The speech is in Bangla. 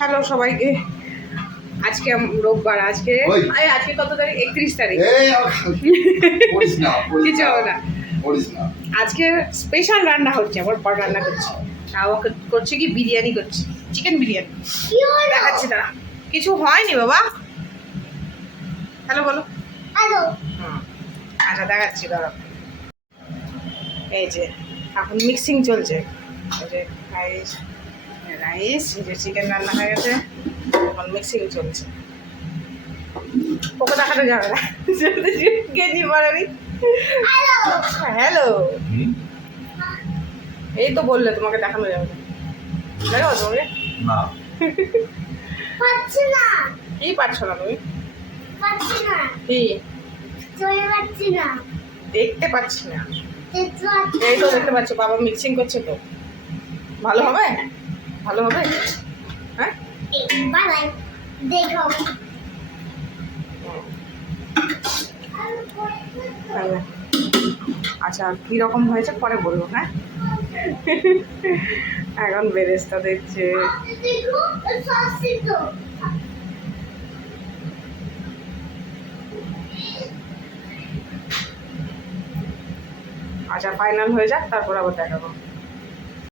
হ্যালো সবাইকে। আজকে রোববার, আজকে আজকে কত তারিখ? 31 তারিখ। কিছু হবে না। আজকে স্পেশাল রান্না হচ্ছে, আমার পর রান্না করছি। তাও করছি কি বিরিয়ানি করছি, চিকেন বিরিয়ানি দেখাচ্ছি। তারা কিছু হয়নি বাবা। হ্যালো বলো। হ্যালো। আচ্ছা দেখাচ্ছি দাঁড়াও। এই যে এখন মিক্সিং চলছে। এই যে রাইস রাইস এই যে চিকেন রান্না হয়ে গেছে, এখন মিক্সিং চলছে। ওকে দেখানো যাবে না, কেজি পড়েনি। হ্যালো, এই তো বললে তোমাকে দেখানো যাবে না। দেখো তোমাকে না পাচ্ছি না। কি পাচ্ছ না তুমি? পাচ্ছি না। কি চলে পাচ্ছি না। দেখতে পাচ্ছি না? দেখতে পাচ্ছি এই তো না। দেখতে পাচ্ছ, বাবা মিক্সিং করছে। তো ভালো হবে, ভালো হবে। হ্যাঁ বাবাই দেখো। আচ্ছা কীরকম হয়েছে পরে বলবো। হ্যাঁ এখন বেরেস্তা দেখছে। দেখো সসি তো। আচ্ছা ফাইনাল হয়ে যাক, তারপর আবার দেখাবো।